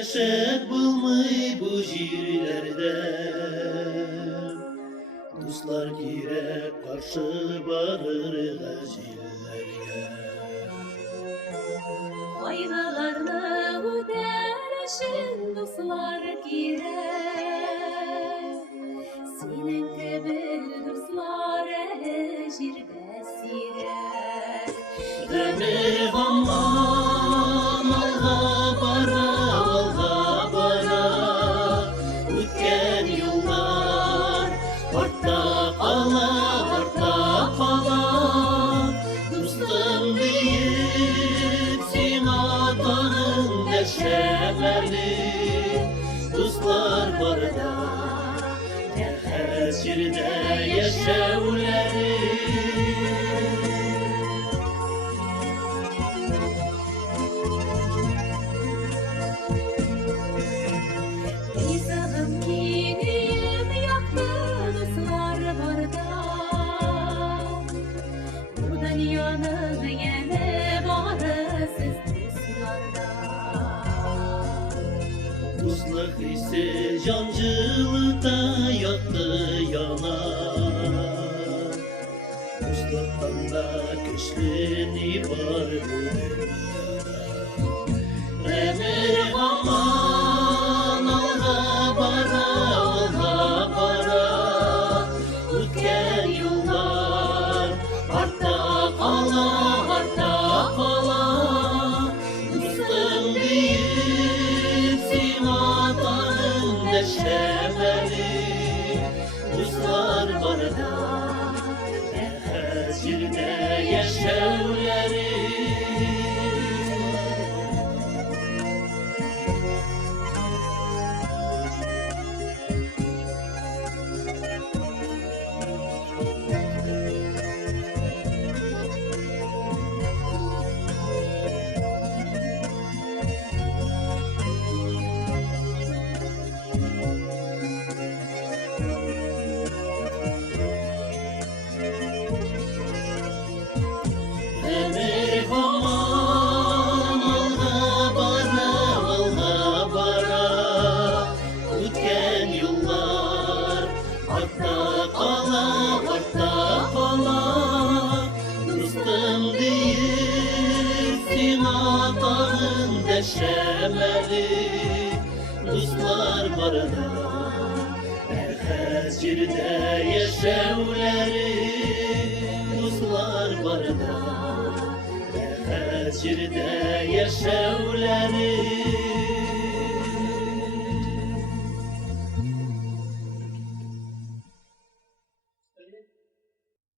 yaşat bulmayı bu jirlerde. Dostlar girek karşı barır gacillerge. Faydalarını öderişin dostlar girek. Senin gibi dostlar jirde sirek. Ömür hamman alga bara Ötken yollar orta kala Dostum deyip simatanın deşemeli Dostlar barda tehcirde yaşevleri İzahım kiniyim yaktı dostlar barda. Bu dünyanın yeni barı siz dostlarda. Dostluk ise cancılıkta yattı yanar Dostluktan da güçlüğünü var bu dünyada Emir aman alga bara Ötken yollar arta kala Dostum deyip simatanın deşemeli Dostlar barda tehcirde yaşevleri Emir aman alga bara Ötken yollar arta kala Dostum deyip simatanın deşemeli Dostlar barda tehcirde yaşevleri Dostlar barda tehcirde yaşevleri